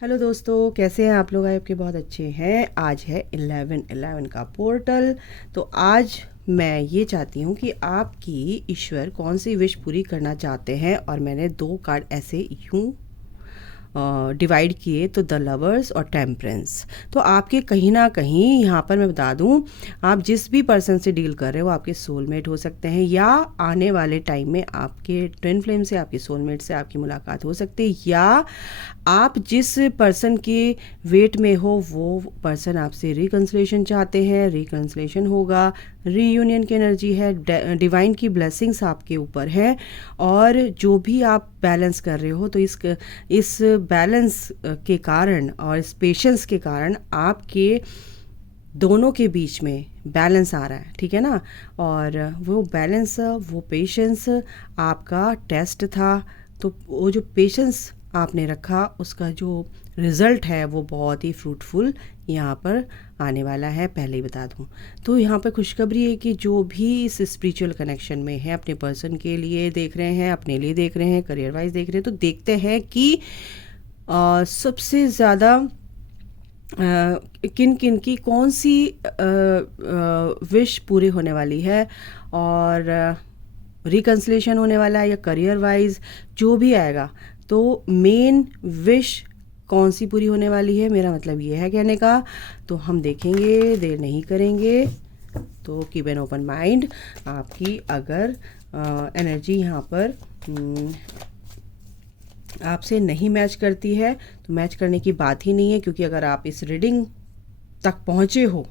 Hello दोस्तों, कैसे हैं आप लोग? आपके बहुत अच्छे हैं। आज है 11/11 का पोर्टल। तो आज मैं ये चाहती हूँ कि आपकी ईश्वर कौन सी विश पूरी करना चाहते हैं, और मैंने 2 कार्ड ऐसे यूँ डिवाइड किए, तो द लवर्स और टेम्परेंस। तो आपके कहीं ना कहीं यहाँ पर मैं बता दूँ, आप जिस भी पर्सन से डील कर रहे हो आपके सोलमेट हो सकते हैं, या आने वाले टाइम में आपके ट्विन फ्लेम से, आपके सोलमेट से आपकी मुलाकात हो सकती है, या आप जिस पर्सन के वेट में हो वो पर्सन आपसे रिकन्सिलेशन चाहते हैं, रिकन्सिलेशन होगा, रीयूनियन की एनर्जी है, डिवाइन की ब्लेसिंग्स आपके ऊपर है। और जो भी आप बैलेंस कर रहे हो, तो इस बैलेंस के कारण और इस पेशेंस के कारण आपके दोनों के बीच में बैलेंस आ रहा है, ठीक है ना। और वो बैलेंस, वो पेशेंस आपका टेस्ट था। तो वो जो पेशेंस आपने रखा, उसका जो रिज़ल्ट है वो बहुत ही फ्रूटफुल यहाँ पर आने वाला है, पहले ही बता दूँ। तो यहाँ पर खुशखबरी है कि जो भी इस स्पिरिचुअल कनेक्शन में है, अपने पर्सन के लिए देख रहे हैं, अपने लिए देख रहे हैं, करियर वाइज देख रहे हैं, तो देखते हैं कि सबसे ज़्यादा किन किन की कौन सी विश पूरी होने वाली है, और रिकन्सिलेशन होने वाला है, या करियर वाइज जो भी आएगा। तो मेन विश कौन सी पूरी होने वाली है, मेरा मतलब ये है कहने का। तो हम देखेंगे, देर नहीं करेंगे। तो कीप एन ओपन माइंड। आपकी अगर एनर्जी यहाँ पर आपसे नहीं मैच करती है, तो मैच करने की बात ही नहीं है, क्योंकि अगर आप इस रीडिंग तक पहुँचे हो,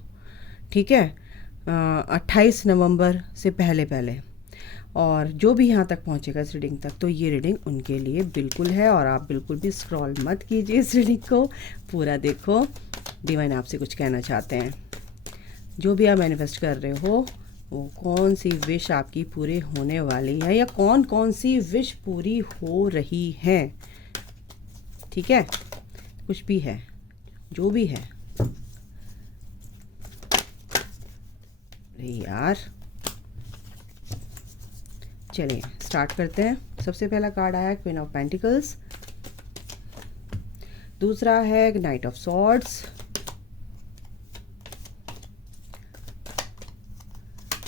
ठीक है, 28 नवंबर से पहले पहले, और जो भी यहाँ तक पहुँचेगा इस रीडिंग तक, तो ये रीडिंग उनके लिए बिल्कुल है। और आप बिल्कुल भी स्क्रॉल मत कीजिए, इस रीडिंग को पूरा देखो। डिवाइन आपसे कुछ कहना चाहते हैं। जो भी आप मैनिफेस्ट कर रहे हो, वो कौन सी विश आपकी पूरी होने वाली है, या कौन कौन सी विश पूरी हो रही है, ठीक है, कुछ भी है, जो भी है। अरे यार, चलिए स्टार्ट करते हैं। सबसे पहला कार्ड आया क्वीन ऑफ पेंटिकल्स, दूसरा है नाइट ऑफ सॉर्ड्स,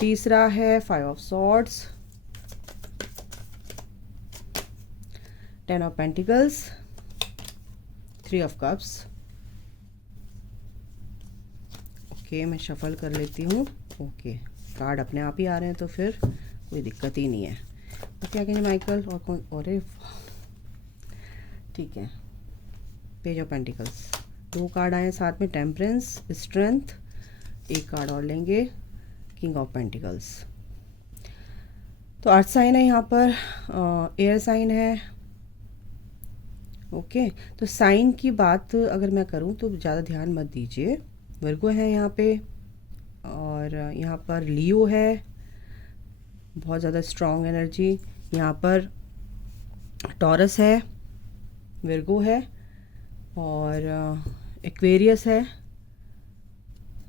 तीसरा है 5 of swords, 10 of pentacles, 3 of cups. Okay, मैं शफल कर लेती हूँ। ओके, कार्ड अपने आप ही आ रहे हैं, तो फिर कोई दिक्कत ही नहीं है। तो क्या कहेंगे माइकल, और कौन? अरे ठीक है, पेज ऑफ पेंटिकल्स, 2 कार्ड आए हैं साथ में, टेम्परेंस, स्ट्रेंथ। एक कार्ड और लेंगे, किंग ऑफ पेंटिकल्स। तो अर्थ साइन है यहाँ पर, एयर साइन है। ओके, तो साइन की बात अगर मैं करूँ तो ज़्यादा ध्यान मत दीजिए। वर्गो है यहाँ पे, और यहाँ पर लियो है, बहुत ज़्यादा स्ट्रॉन्ग एनर्जी। यहाँ पर टॉरस है, वर्गो है, और एक्वेरियस है,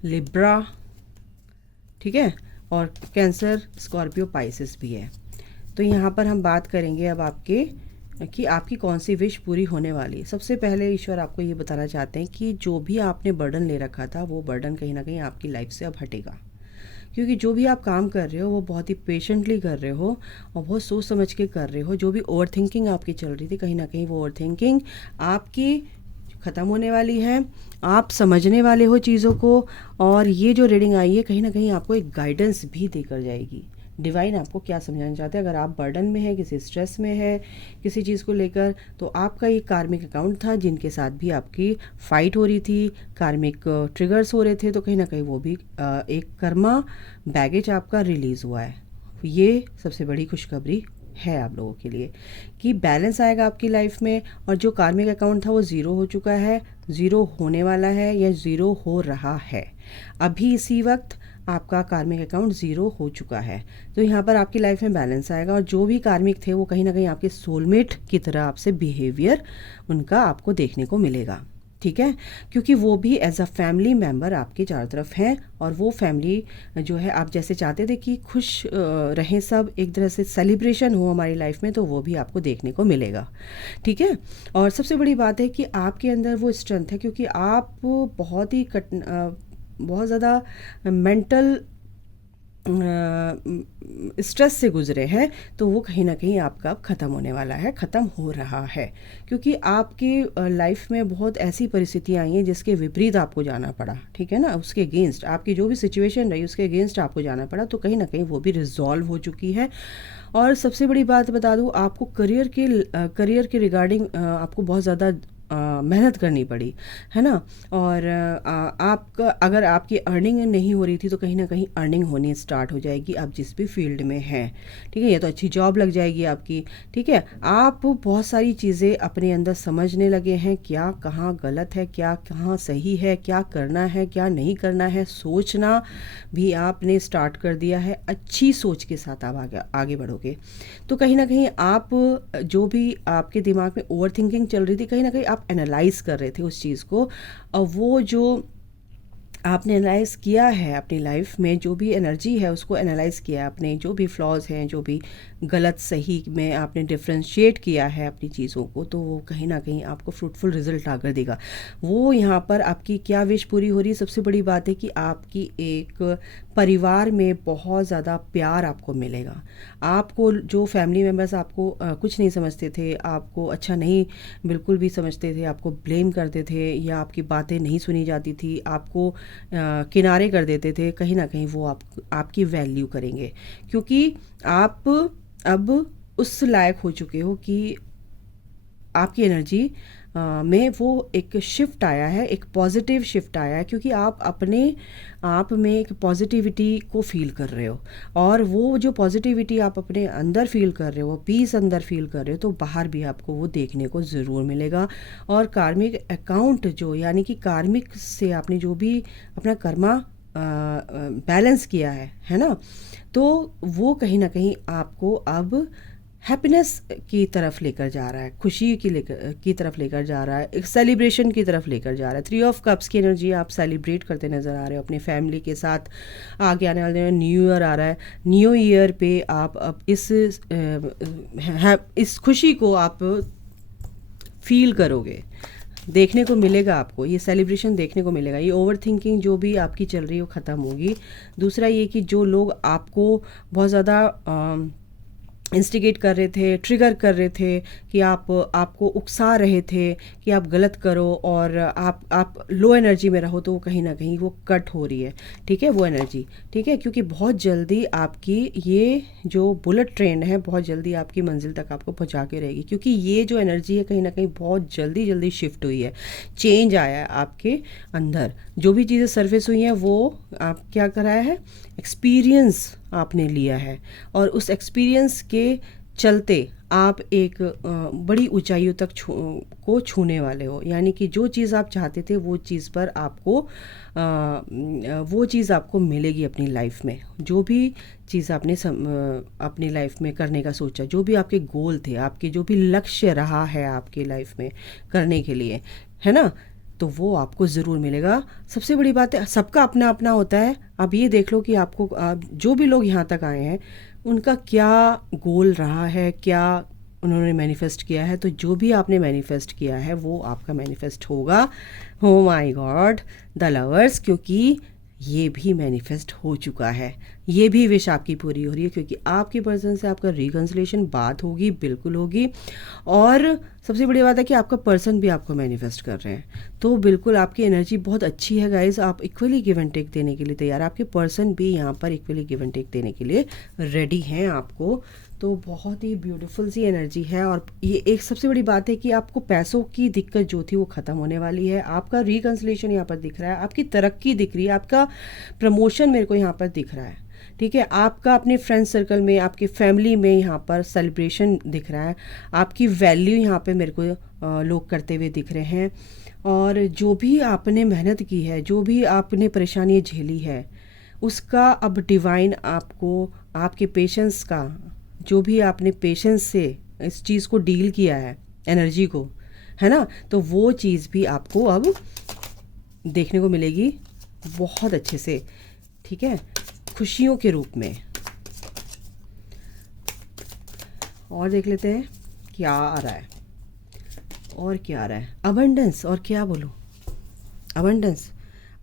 लिब्रा, ठीक है, और कैंसर, स्कॉर्पियो, पाइसेस भी है। तो यहाँ पर हम बात करेंगे अब आपके कि आपकी कौन सी विश पूरी होने वाली है। सबसे पहले ईश्वर आपको ये बताना चाहते हैं कि जो भी आपने बर्डन ले रखा था, वो बर्डन कहीं ना कहीं आपकी लाइफ से अब हटेगा, क्योंकि जो भी आप काम कर रहे हो वो बहुत ही पेशेंटली कर रहे हो, और बहुत सोच समझ के कर रहे हो। जो भी ओवर थिंकिंग आपकी चल रही थी, कहीं ना कहीं वो ओवर थिंकिंग आपकी ख़त्म होने वाली है। आप समझने वाले हो चीज़ों को, और ये जो रीडिंग आई है कहीं ना कहीं आपको एक गाइडेंस भी देकर जाएगी। डिवाइन आपको क्या समझाना चाहते हैं, अगर आप बर्डन में है, किसी स्ट्रेस में है, किसी चीज़ को लेकर, तो आपका ये कार्मिक अकाउंट था जिनके साथ भी आपकी फ़ाइट हो रही थी, कार्मिक ट्रिगर्स हो रहे थे, तो कहीं ना कहीं वो भी एक कर्मा बैगेज आपका रिलीज़ हुआ है। ये सबसे बड़ी खुशखबरी है आप लोगों के लिए कि बैलेंस आएगा आपकी लाइफ में, और जो कार्मिक अकाउंट था वो ज़ीरो हो चुका है, ज़ीरो होने वाला है, या ज़ीरो हो रहा है। अभी इसी वक्त आपका कार्मिक अकाउंट ज़ीरो हो चुका है। तो यहाँ पर आपकी लाइफ में बैलेंस आएगा, और जो भी कार्मिक थे वो कहीं ना कहीं आपके सोलमेट की तरह आपसे बिहेवियर उनका आपको देखने को मिलेगा, ठीक है, क्योंकि वो भी एज अ फैमिली मेम्बर आपके चारों तरफ हैं, और वो फैमिली जो है आप जैसे चाहते थे कि खुश रहें सब, एक तरह से सेलिब्रेशन हो हमारी लाइफ में, तो वो भी आपको देखने को मिलेगा। ठीक है, और सबसे बड़ी बात है कि आपके अंदर वो स्ट्रेंथ है, क्योंकि आप बहुत ज़्यादा मेंटल स्ट्रेस से गुजरे हैं, तो वो कहीं ना कहीं आपका अब ख़त्म होने वाला है, ख़त्म हो रहा है, क्योंकि आपकी लाइफ में बहुत ऐसी परिस्थितियाँ आई हैं जिसके विपरीत आपको जाना पड़ा। ठीक है ना, उसके अगेंस्ट आपकी जो भी सिचुएशन रही उसके अगेंस्ट आपको जाना पड़ा, तो कहीं ना कहीं वो भी रिजॉल्व हो चुकी है। और सबसे बड़ी बात बता दूँ आपको, करियर के रिगार्डिंग आपको बहुत ज़्यादा मेहनत करनी पड़ी, है ना। और आपका अगर आपकी अर्निंग नहीं हो रही थी, तो कहीं ना कहीं अर्निंग होनी स्टार्ट हो जाएगी आप जिस भी फील्ड में हैं। ठीक है, ये तो अच्छी जॉब लग जाएगी आपकी। ठीक है, आप बहुत सारी चीज़ें अपने अंदर समझने लगे हैं, क्या कहाँ गलत है, क्या कहाँ सही है, क्या करना है क्या नहीं करना है, सोचना भी आपने स्टार्ट कर दिया है। अच्छी सोच के साथ आप आगे बढ़ोगे, तो कहीं ना कहीं आप जो भी आपके दिमाग में ओवर थिंकिंग चल रही थी, कहीं ना कहीं आप एनालाइज कर रहे थे उस चीज़ को, और वो जो आपने एनालाइज किया है अपनी लाइफ में, जो भी एनर्जी है उसको एनालाइज किया है आपने, जो भी फ्लॉज हैं, जो भी गलत सही में आपने डिफ्रेंशिएट किया है अपनी चीज़ों को, तो वो कहीं ना कहीं आपको फ्रूटफुल रिजल्ट आकर देगा। वो यहाँ पर आपकी क्या विश पूरी हो रही है, सबसे बड़ी बात है कि आपकी एक परिवार में बहुत ज़्यादा प्यार आपको मिलेगा। आपको जो फैमिली मेम्बर्स आपको कुछ नहीं समझते थे, आपको अच्छा नहीं बिल्कुल भी समझते थे, आपको ब्लेम करते थे, या आपकी बातें नहीं सुनी जाती थी, आपको किनारे कर देते थे, कहीं ना कहीं वो आपकी वैल्यू करेंगे, क्योंकि आप अब उस लायक हो चुके हो कि आपकी एनर्जी में वो एक शिफ्ट आया है, एक पॉजिटिव शिफ्ट आया है, क्योंकि आप अपने आप में एक पॉजिटिविटी को फील कर रहे हो, और वो जो पॉजिटिविटी आप अपने अंदर फील कर रहे हो, वो पीस अंदर फील कर रहे हो, तो बाहर भी आपको वो देखने को ज़रूर मिलेगा। और कार्मिक अकाउंट जो, यानी कि कार्मिक से आपने जो भी अपना कर्मा बैलेंस किया है ना, तो वो कहीं ना कहीं आपको अब हैप्पीनेस की तरफ लेकर जा रहा है, खुशी की तरफ लेकर जा रहा है, एक सेलिब्रेशन की तरफ लेकर जा रहा है। 3 ऑफ कप्स की एनर्जी आप सेलिब्रेट करते नज़र आ रहे हो अपनी फैमिली के साथ। आगे आने वाले न्यू ईयर आ रहा है, न्यू ईयर पे आप अब इस खुशी को आप फील करोगे, देखने को मिलेगा आपको, ये सेलिब्रेशन देखने को मिलेगा। ये ओवर थिंकिंग जो भी आपकी चल रही है वो ख़त्म होगी। दूसरा ये कि जो लोग आपको बहुत ज़्यादा इंस्टिगेट कर रहे थे, ट्रिगर कर रहे थे, कि आपको उकसा रहे थे कि आप गलत करो और आप लो एनर्जी में रहो, तो वो कहीं ना कहीं वो कट हो रही है। ठीक है, वो एनर्जी, ठीक है, क्योंकि बहुत जल्दी आपकी ये जो बुलेट ट्रेन है बहुत जल्दी आपकी मंजिल तक आपको पहुंचा के रहेगी, क्योंकि ये जो एनर्जी है कहीं ना कहीं बहुत जल्दी जल्दी शिफ्ट हुई है, चेंज आया है आपके अंदर। जो भी चीज़ें सर्फेस हुई हैं वो आप क्या कराया है, एक्सपीरियंस आपने लिया है, और उस एक्सपीरियंस के चलते आप एक बड़ी ऊंचाइयों तक को छूने वाले हो। यानी कि जो चीज़ आप चाहते थे वो चीज़ पर आपको वो चीज़ आपको मिलेगी अपनी लाइफ में। जो भी चीज़ आपने अपनी लाइफ में करने का सोचा, जो भी आपके गोल थे, आपके जो भी लक्ष्य रहा है आपकी लाइफ में करने के लिए, है ना, तो वो आपको ज़रूर मिलेगा। सबसे बड़ी बात है, सबका अपना अपना होता है। आप ये देख लो कि आपको जो भी लोग यहाँ तक आए हैं उनका क्या गोल रहा है, क्या उन्होंने मैनिफेस्ट किया है, तो जो भी आपने मैनिफेस्ट किया है वो आपका मैनिफेस्ट होगा। हो माय गॉड द लवर्स, क्योंकि ये भी मैनिफेस्ट हो चुका है, ये भी विश आपकी पूरी हो रही है, क्योंकि आपके पर्सन से आपका रिकन्सिलेशन बात होगी, बिल्कुल होगी। और सबसे बड़ी बात है कि आपका पर्सन भी आपको मैनिफेस्ट कर रहे हैं, तो बिल्कुल आपकी एनर्जी बहुत अच्छी है गाइज। आप इक्वली गिव एंड टेक देने के लिए तैयार, आपके पर्सन भी यहाँ पर इक्वली गिव एंड टेक देने के लिए रेडी हैं आपको। तो बहुत ही ब्यूटीफुल सी एनर्जी है। और ये एक सबसे बड़ी बात है कि आपको पैसों की दिक्कत जो थी वो ख़त्म होने वाली है। आपका रिकन्सिलेशन यहाँ पर दिख रहा है, आपकी तरक्की दिख रही है, आपका प्रमोशन मेरे को यहाँ पर दिख रहा है। ठीक है, आपका अपने फ्रेंड सर्कल में, आपकी फैमिली में यहाँ पर सेलिब्रेशन दिख रहा है, आपकी वैल्यू यहाँ पे मेरे को लोग करते हुए दिख रहे हैं। और जो भी आपने मेहनत की है, जो भी आपने परेशानी झेली है, उसका अब डिवाइन आपको, आपके पेशेंस का, जो भी आपने पेशेंस से इस चीज़ को डील किया है, एनर्जी को, है ना। तो वो चीज़ भी आपको अब देखने को मिलेगी बहुत अच्छे से, ठीक है, खुशियों के रूप में। और देख लेते हैं क्या आ रहा है, और क्या आ रहा है। अबंडेंस, और क्या बोलूँ, अबंडेंस,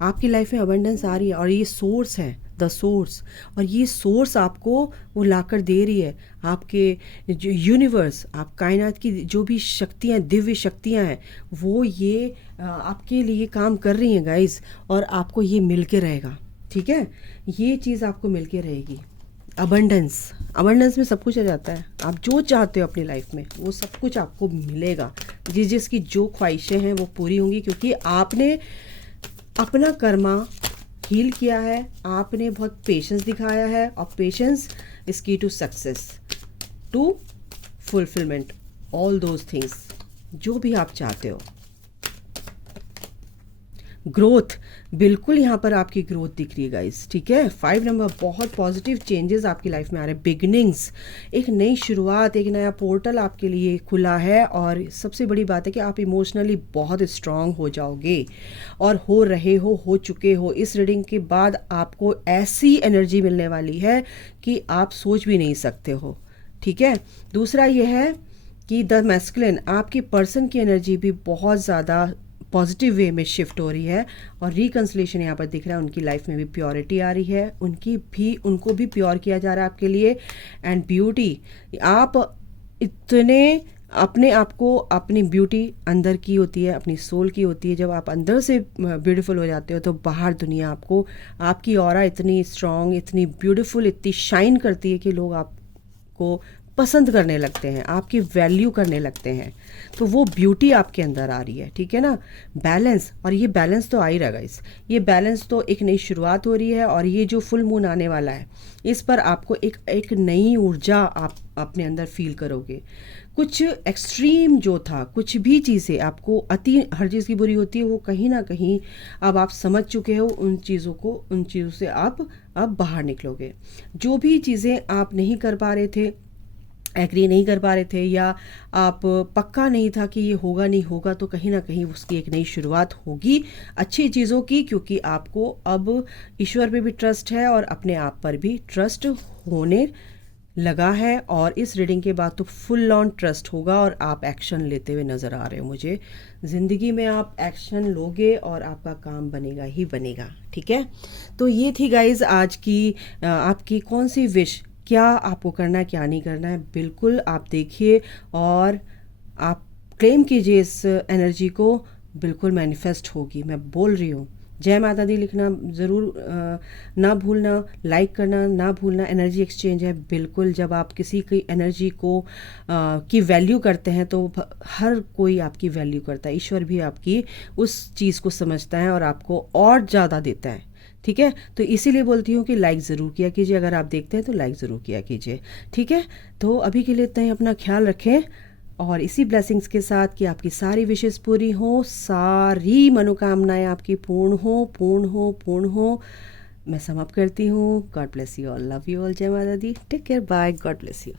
आपकी लाइफ में अबंडेंस आ रही है, और ये सोर्स है, द सोर्स, और ये सोर्स आपको वो लाकर दे रही है। आपके जो यूनिवर्स, आप कायनात की जो भी शक्तियाँ, दिव्य शक्तियाँ हैं, वो ये आपके लिए काम कर रही हैं गाइस, और आपको ये मिल के रहेगा, ठीक है, ये चीज़ आपको मिल के रहेगी। अबंडेंस, अबंडेंस में सब कुछ आ जाता है। आप जो चाहते हो अपनी लाइफ में वो सब कुछ आपको मिलेगा। जिसकी जो ख्वाहिशें हैं वो पूरी होंगी, क्योंकि आपने अपना कर्मा हील किया है, आपने बहुत पेशेंस दिखाया है, और patience is key to success, to fulfilment, all those things जो भी आप चाहते हो। ग्रोथ, बिल्कुल यहाँ पर आपकी ग्रोथ दिख रही है गाइस, ठीक है। 5 नंबर, बहुत पॉजिटिव चेंजेस आपकी लाइफ में आ रहे हैं। बिगिनिंग्स, एक नई शुरुआत, एक नया पोर्टल आपके लिए खुला है, और सबसे बड़ी बात है कि आप इमोशनली बहुत स्ट्रांग हो जाओगे, और हो रहे हो चुके हो। इस रीडिंग के बाद आपको ऐसी एनर्जी मिलने वाली है कि आप सोच भी नहीं सकते हो, ठीक है। दूसरा यह है कि द मैस्कुलिन, आपकी पर्सन की एनर्जी भी बहुत ज़्यादा पॉजिटिव वे में शिफ्ट हो रही है, और रिकन्सिलेशन यहाँ पर दिख रहा है। उनकी लाइफ में भी प्योरिटी आ रही है, उनको भी प्योर किया जा रहा है आपके लिए। एंड ब्यूटी, आप इतने अपने आप को, अपनी ब्यूटी अंदर की होती है, अपनी सोल की होती है। जब आप अंदर से ब्यूटीफुल हो जाते हो तो बाहर दुनिया आपको, आपकी ऑरा इतनी स्ट्रांग, इतनी ब्यूटीफुल, इतनी शाइन करती है कि लोग आपको पसंद करने लगते हैं, आपकी वैल्यू करने लगते हैं। तो वो ब्यूटी आपके अंदर आ रही है, ठीक है ना। बैलेंस, और ये बैलेंस तो आ ही रहा गाइस, ये बैलेंस तो एक नई शुरुआत हो रही है, और ये जो फुल मून आने वाला है इस पर आपको एक नई ऊर्जा आप अपने अंदर फील करोगे। कुछ एक्सट्रीम जो था, कुछ भी चीज़ें आपको अति, हर चीज़ की बुरी होती है, वो कहीं ना कहीं अब आप समझ चुके हो उन चीज़ों को, उन चीज़ों से आप अब बाहर निकलोगे। जो भी चीज़ें आप नहीं कर पा रहे थे, एग्री नहीं कर पा रहे थे, या आप पक्का नहीं था कि ये होगा नहीं होगा, तो कहीं ना कहीं उसकी एक नई शुरुआत होगी अच्छी चीज़ों की, क्योंकि आपको अब ईश्वर पे भी ट्रस्ट है और अपने आप पर भी ट्रस्ट होने लगा है। और इस रीडिंग के बाद तो फुल ऑन ट्रस्ट होगा, और आप एक्शन लेते हुए नज़र आ रहे हो मुझे। ज़िंदगी में आप एक्शन लोगे और आपका काम बनेगा ही बनेगा, ठीक है। तो ये थी गाइज आज की आपकी कौन सी विश, क्या आपको करना है, क्या नहीं करना है, बिल्कुल आप देखिए और आप क्लेम कीजिए इस एनर्जी को, बिल्कुल मैनिफेस्ट होगी, मैं बोल रही हूँ। जय माता दी लिखना ज़रूर ना भूलना, लाइक करना ना भूलना। एनर्जी एक्सचेंज है, बिल्कुल जब आप किसी की एनर्जी को की वैल्यू करते हैं तो हर कोई आपकी वैल्यू करता है। ईश्वर भी आपकी उस चीज़ को समझता है और आपको और ज़्यादा देता है, ठीक है। तो इसीलिए बोलती हूँ कि लाइक ज़रूर किया कीजिए, अगर आप देखते हैं तो लाइक ज़रूर किया कीजिए, ठीक है। तो अभी के लिए इतना ही, अपना ख्याल रखें, और इसी ब्लेसिंग्स के साथ कि आपकी सारी विशेष पूरी हो, सारी मनोकामनाएं आपकी पूर्ण हो, पूर्ण हो, पूर्ण हो। मैं समाप्त करती हूँ। God bless you all, love you all, जय माता दी, take care, bye, God bless you.